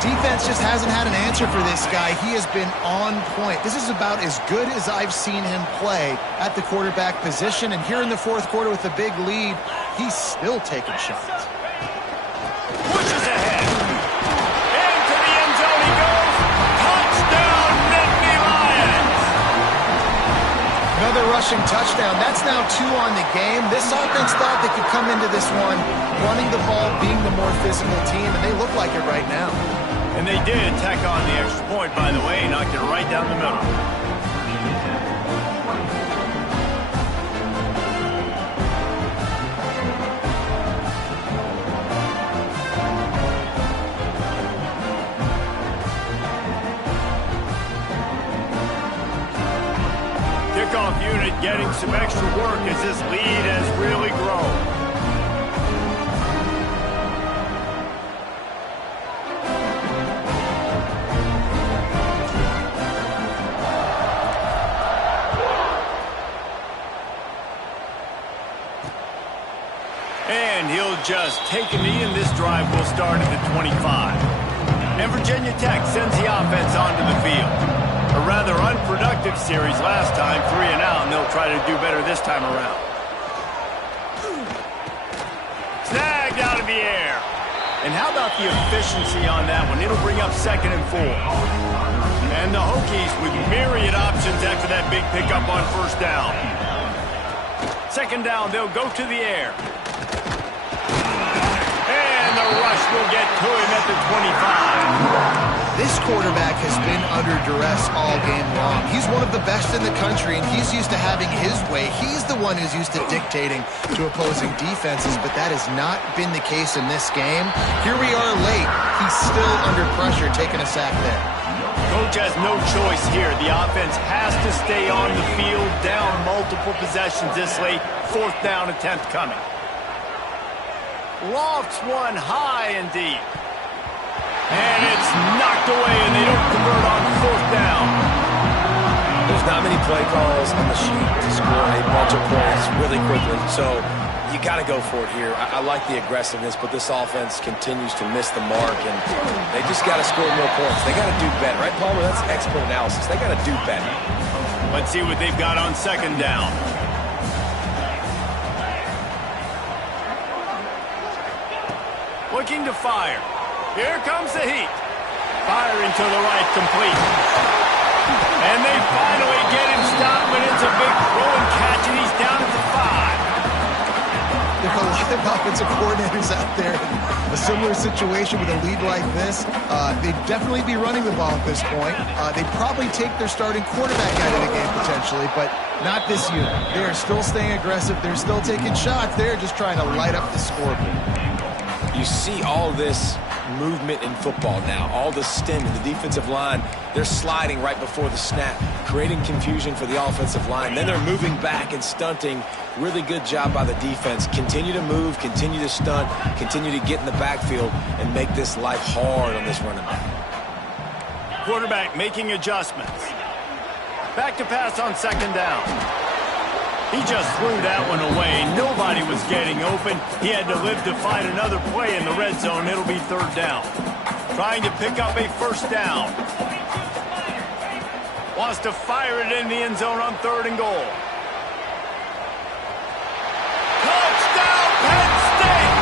Defense just hasn't had an answer for this guy. He has been on point. This is about as good as I've seen him play at the quarterback position. And here in the fourth quarter with a big lead, he's still taking shots. Pushes ahead. Into the end zone he goes. Touchdown, Nittany Lions. Another rushing touchdown. That's now 2 on the game. This offense thought they could come into this one running the ball, being the more physical team, and they look like it right now. And they did tack on the extra point, by the way, knocked it right down the middle. Kickoff unit getting some extra work as this lead has really grown. And he'll just take a knee, and this drive will start at the 25. And Virginia Tech sends the offense onto the field. A rather unproductive series last time, 3 and out, and they'll try to do better this time around. Snagged out of the air. And how about the efficiency on that one? It'll bring up 2nd and 4. And the Hokies with myriad options after that big pickup on first down. 2nd down, they'll go to the air. And the rush will get to him at the 25. This quarterback has been under duress all game long. He's one of the best in the country, and he's used to having his way. He's the one who's used to dictating to opposing defenses, but that has not been the case in this game. Here we are late. He's still under pressure, taking a sack there. Coach has no choice here. The offense has to stay on the field, down multiple possessions this late. 4th down attempt coming. Lofts one high and deep. And it's knocked away, and they don't convert on 4th down. There's not many play calls on the sheet to score a bunch of points really quickly, so you got to go for it here. I like the aggressiveness, but this offense continues to miss the mark, and they just got to score more points. They got to do better, right, Palmer? That's expert analysis. They got to do better. Let's see what they've got on 2nd down. Looking to fire. Here comes the heat. Firing to the right, complete. And they finally get him stopped, but it's a big throw and catch, and he's down at the 5. There are a lot of offensive coordinators out there in a similar situation with a lead like this. They'd definitely be running the ball at this point. They'd probably take their starting quarterback out of the game potentially, but not this unit. They are still staying aggressive. They're still taking shots. They're just trying to light up the scoreboard. You see all this movement in football now, all the stem in the defensive line. They're sliding right before the snap, creating confusion for the offensive line. Then they're moving back and stunting. Really good job by the defense. Continue to move, continue to stunt, continue to get in the backfield and make this life hard on this running back. Quarterback making adjustments. Back to pass on second down. He just threw that one away. Nobody was getting open. He had to live to find another play in the red zone. It'll be third down. Trying to pick up a first down. Wants to fire it in the end zone on 3rd and goal. Touchdown, Penn State!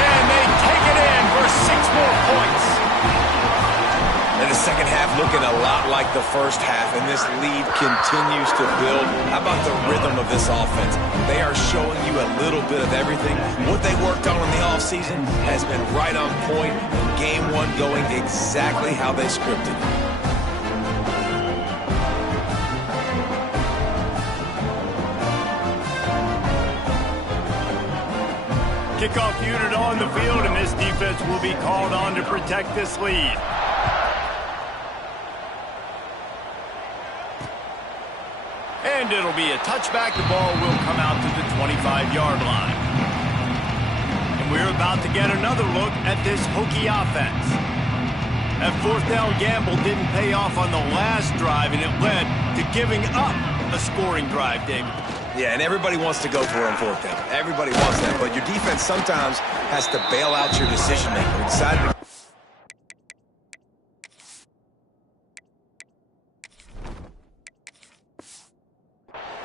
And they take it in for 6 more points. And the second half looking a lot like the first half, and this lead continues to build. How about the rhythm of this offense? They are showing you a little bit of everything. What they worked on in the offseason has been right on point, and game 1 going exactly how they scripted it. Kickoff unit on the field, and this defense will be called on to protect this lead. And it'll be a touchback. The ball will come out to the 25-yard line. And we're about to get another look at this Hokie offense. That 4th down gamble didn't pay off on the last drive, and it led to giving up a scoring drive, David. Yeah, and everybody wants to go for it on 4th down. Everybody wants that, but your defense sometimes has to bail out your decision-maker. We decided to...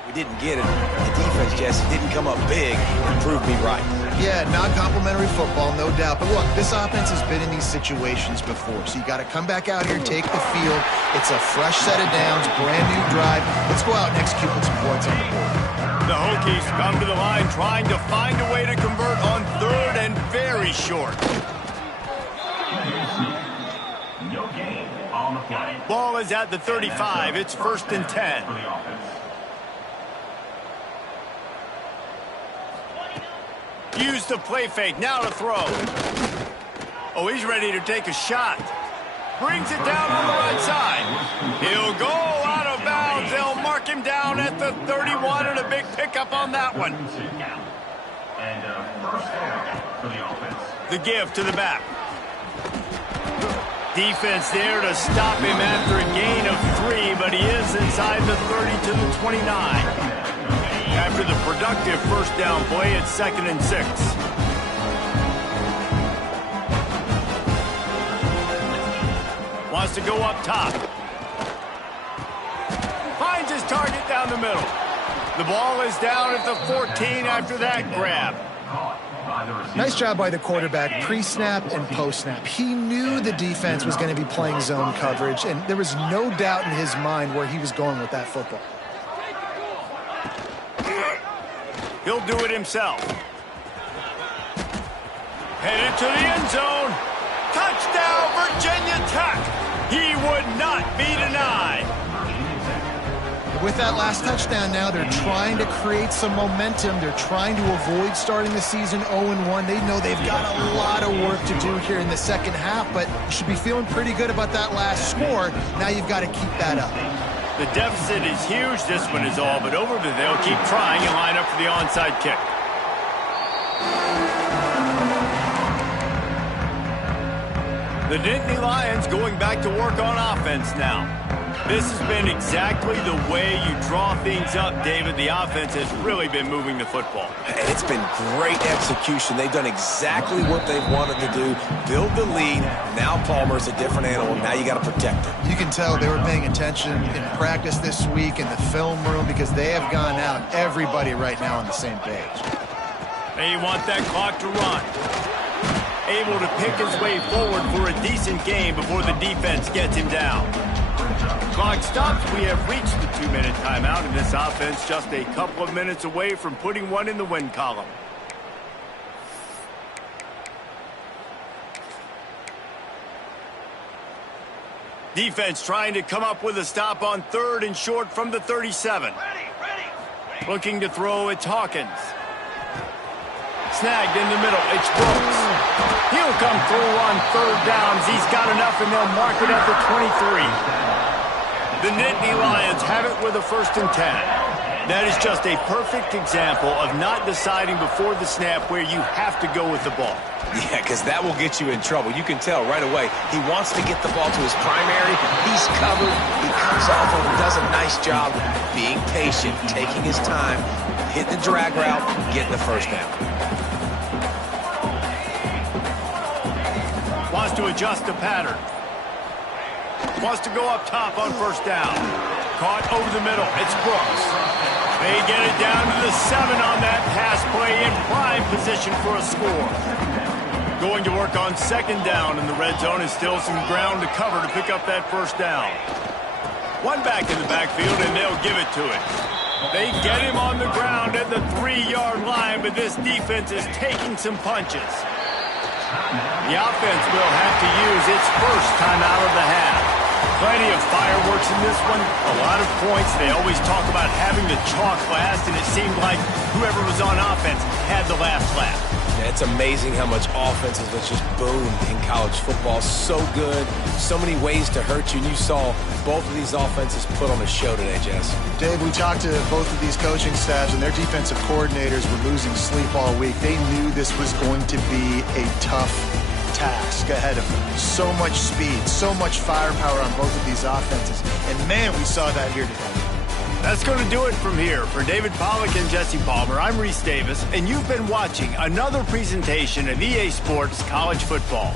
We didn't get it. The defense, Jesse, didn't come up big and prove me right. Yeah, not complimentary football, no doubt. But look, this offense has been in these situations before, so you got to come back out here, take the field. It's a fresh set of downs, brand new drive. Let's go out and execute with some points on the board. The Hokies come to the line trying to find a way to convert on 3rd and very short. Ball is at the 35. It's 1st and 10. Use the play fake. Now to throw. Oh, he's ready to take a shot. Brings it down on the right side. He'll go out of bounds. They'll mark him down at the 31, and a big pickup on that one. The give to the back. Defense there to stop him after a gain of 3, but he is inside the 30 to the 29. After the productive first down play, it's 2nd and 6. Wants to go up top. Finds his target down the middle. The ball is down at the 14 after that grab. Nice job by the quarterback, pre-snap and post-snap. He knew the defense was going to be playing zone coverage, and there was no doubt in his mind where he was going with that football. He'll do it himself. Headed to the end zone. Touchdown, Virginia Tech. He would not be denied. With that last touchdown now, they're trying to create some momentum. They're trying to avoid starting the season 0-1. They know they've got a lot of work to do here in the second half, but you should be feeling pretty good about that last score. Now you've got to keep that up. The deficit is huge. This one is all but over, but they'll keep trying and line up for the onside kick. The Nittany Lions going back to work on offense now. This has been exactly the way you draw things up, David. The offense has really been moving the football. And it's been great execution. They've done exactly what they've wanted to do. Build the lead. Now Palmer's a different animal. Now you got to protect him. You can tell they were paying attention in practice this week in the film room because they have gone out, everybody right now on the same page. They want that clock to run. Able to pick his way forward for a decent game before the defense gets him down. Clock stops. We have reached the 2-minute timeout, and this offense just a couple of minutes away from putting one in the win column. Defense trying to come up with a stop on 3rd and short from the 37. Looking to throw, it's Hawkins. Snagged in the middle, it's Brooks. He'll come through on 3rd downs. He's got enough, and they'll mark it at the 23. The Nittany Lions have it with a 1st and 10. That is just a perfect example of not deciding before the snap where you have to go with the ball. Yeah, because that will get you in trouble. You can tell right away he wants to get the ball to his primary. He's covered. He comes off and does a nice job being patient, taking his time, hitting the drag route, getting the 1st down. Wants to adjust the pattern. Wants to go up top on 1st down. Caught over the middle. It's Brooks. They get it down to the 7 on that pass play in prime position for a score. Going to work on 2nd down in the red zone is still some ground to cover to pick up that 1st down. One back in the backfield, and they'll give it to him. They get him on the ground at the 3-yard line, but this defense is taking some punches. The offense will have to use its 1st time out of the half. Plenty of fireworks in this one, a lot of points. They always talk about having the chalk last, and it seemed like whoever was on offense had the last laugh. Yeah, it's amazing how much offenses just boom in college football. So good, so many ways to hurt you, and you saw both of these offenses put on a show today, Jess. Dave, we talked to both of these coaching staffs, and their defensive coordinators were losing sleep all week. They knew this was going to be a tough task ahead of them. So much speed, so much firepower on both of these offenses. And, man, we saw that here today. That's going to do it from here. For David Pollack and Jesse Palmer, I'm Reese Davis, and you've been watching another presentation of EA Sports College Football.